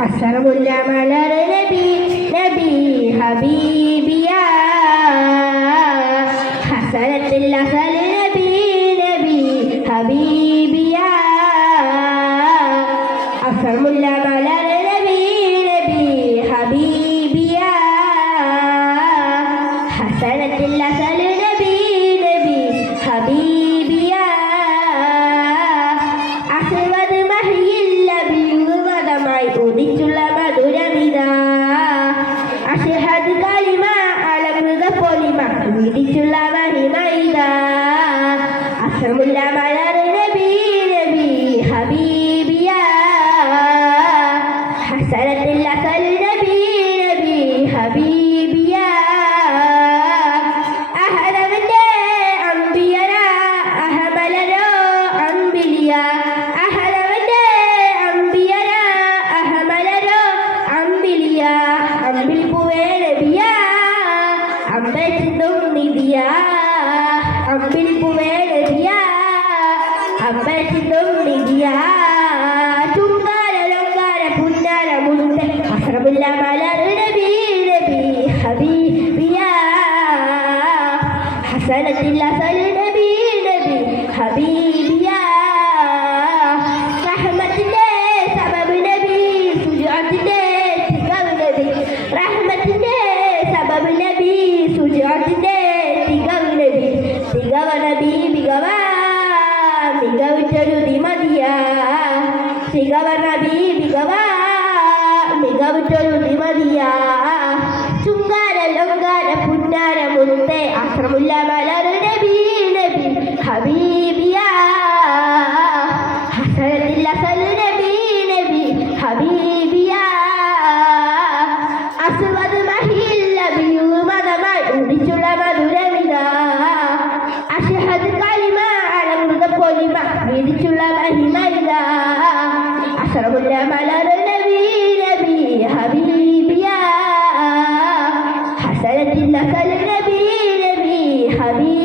അസ്സലാമുല്ല മലർ നബി നബി ഹബീബിയ ഹസനത്തുൽ അസൽ നബി നബി ഹബീബിയ അസ്സലാമുല്ല മലർ നബി നബി ഹബീബിയ ഹസനത്തുൽ അസൽ നബി നബി ഹബീബിയ അസ്വദ് മഹിയിൽ ലബിയുവദമായി ഉദിച്ചുള്ള മധുരമിത അഷ്ഹദ് കലിമ അലമൃത പൊലിമ ഉദിച്ചുള്ള മഹിമൈത അസ്സലാമുല്ല മലർ നബി നബി ഹബീബിയ ഹസനത്തുൽ അസൽ നബി നബി ഹബീബിയ അഹലവന്റെ അംബിയര അഹമലരോ അംബിലിയ അഹലവന്റെ അംബിയര അഹമലരോ അംബിലിയ അംബിൽ പൂവേ നബിയ അമ്പെത്തും നിധിയ അമ്പിൽ പൂവേ നബിയ അമ്പെത്തും നിധിയ ചുങ്കാര ലങ്കാര പുന്നാര മുഴുത്തെ അസ്സലാമുല്ല മലർ നബി നബി ഹബീബിയ ഹസനത്തുൽ അസൽ നബി നബി ഹബീബിയ റഹ്മത്തിന്റെ സബബ് നബി സുജാത്തിന്റെ തികവ് നബി റഹ്മത്തിന്റെ സബബ് നബി സുജാത്തിന്റെ തികവ് നബി തികവ നബി മികവ മികവിറ്റൊരു ദിമതിയ തികവ നബി മികവ മികവിറ്റൊരു ദിമതിയ ചുങ്കാര ലൊങ്കാര പുന്നാര മുഴുത്തെ അസ്സലാമുല്ല മലർ നബി നബി ഹബീബിയ ഹസനത്തുൽ അസൽ നബി നബി ഹബീബിയ അസ്വദ് മഹിയിൽ ലബിയുവദമായി ഉദിച്ചുള്ള മധുരമിത അഷ്ഹദ് കലിമ അലമൃത പൊലിമ വിധിച്ചുള്ള മഹിമൈത അസ്സലാമുല്ല മലർ നബി നബി ഹബീബിയ ഹസനത്തുൽ അസൽ നബി നബി ഹബീബിയ